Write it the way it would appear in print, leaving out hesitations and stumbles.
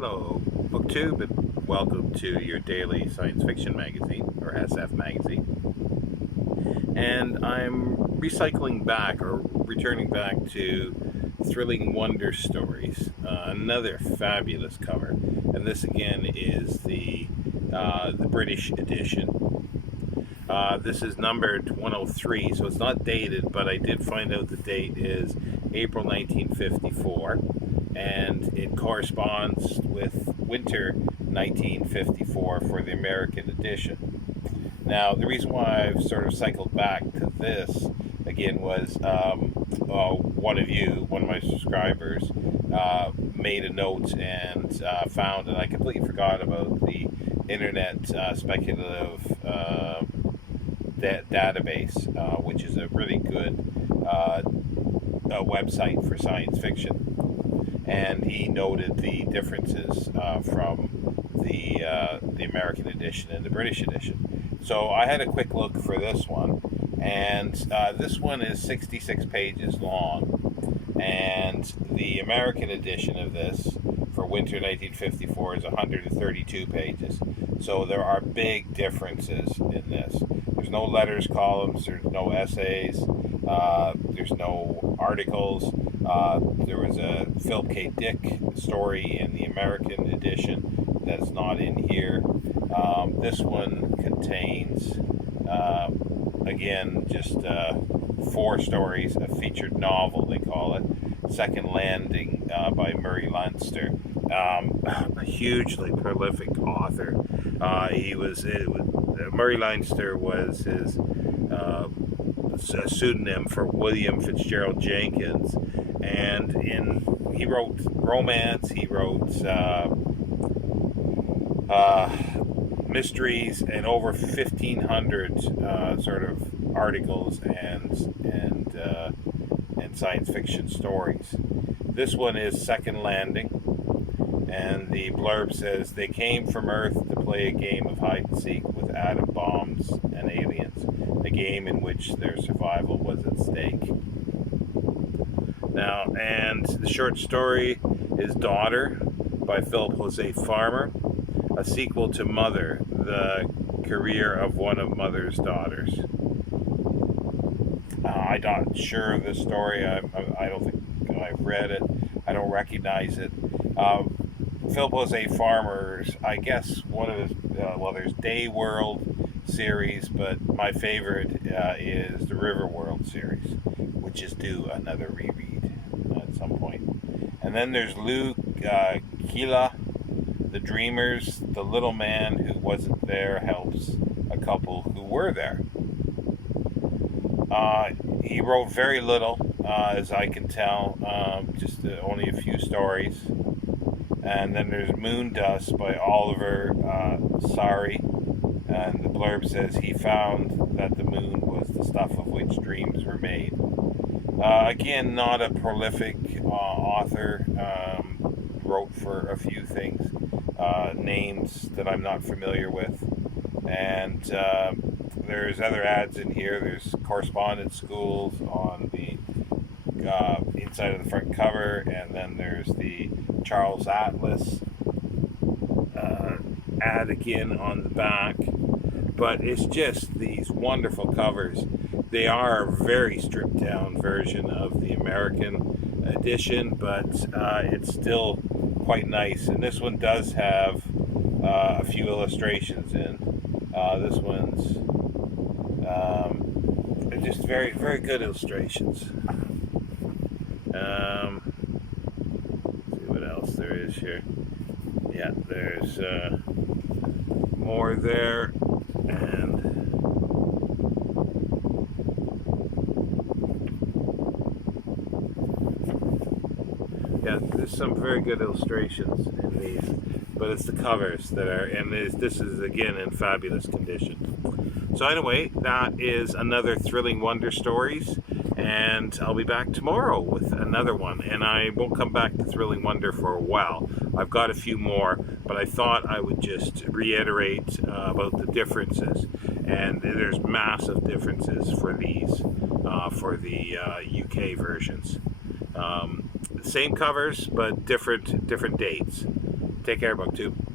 Hello, BookTube, and welcome to your daily science fiction magazine, or SF magazine. And I'm recycling back, or returning back to Thrilling Wonder Stories. Another fabulous cover, and this again is the British edition. This is numbered 103, so it's not dated, but I did find out the date is April 1954, and it corresponds with winter 1954 for the American edition. Now, the reason why I've sort of cycled back to this again was one of my subscribers, made a note and found, and I completely forgot about the internet speculative database, which is a really good website for science fiction. And he noted the differences from the American edition and the British edition. So I had a quick look for this one, and this one is 66 pages long, and the American edition of this for winter 1954 is 132 pages. So there are big differences in this. There's no letters columns, there's no essays, there's no articles. There was a Philip K. Dick story in the American edition that's not in here. This one contains, again, just 4 stories, a featured novel, they call it, Second Landing by Murray Leinster. A hugely prolific author. Murray Leinster was his pseudonym for William Fitzgerald Jenkins, and he wrote romance, he wrote mysteries, and over 1,500 sort of articles and science fiction stories. This one is Second Landing, and the blurb says, "They came from Earth to play a game of hide and seek with atom bombs and aliens, a game in which their survival was at stake." Now, and the short story is Daughter by Philip Jose Farmer, a sequel to Mother, the career of one of Mother's daughters. I'm not sure of this story. I don't think I've read it. I don't recognize it. Philip Jose Farmer's, I guess, one of his, there's Day World series, but my favorite is the River World series, which is due another reread at some point. And then there's Lou Kila, The Dreamers, the little man who wasn't there helps a couple who were there. He wrote very little, as I can tell, just only a few stories. And then there's Moon Dust by Oliver Sari, and the blurb says he found that the moon was the stuff of which dreams were made. Again, not a prolific author, wrote for a few things, names that I'm not familiar with, and there's other ads in here. There's correspondence schools on the inside of the front cover, and then there's the Charles Atlas ad again on the back. But it's just these wonderful covers. They are a very stripped down version of the American edition, but it's still quite nice. And this one does have a few illustrations in. This one's just very, very good illustrations. See what else there is here. Yeah, there's more there, and yeah, there's some very good illustrations in these, but it's the covers that are, and this is again in fabulous condition. So anyway, that is another Thrilling Wonder Stories, and I'll be back tomorrow with another one. And I won't come back to Thrilling Wonder for a while. I've got a few more, but I thought I would just reiterate about the differences. And there's massive differences for these, for the UK versions. Same covers, but different dates. Take care, BookTube.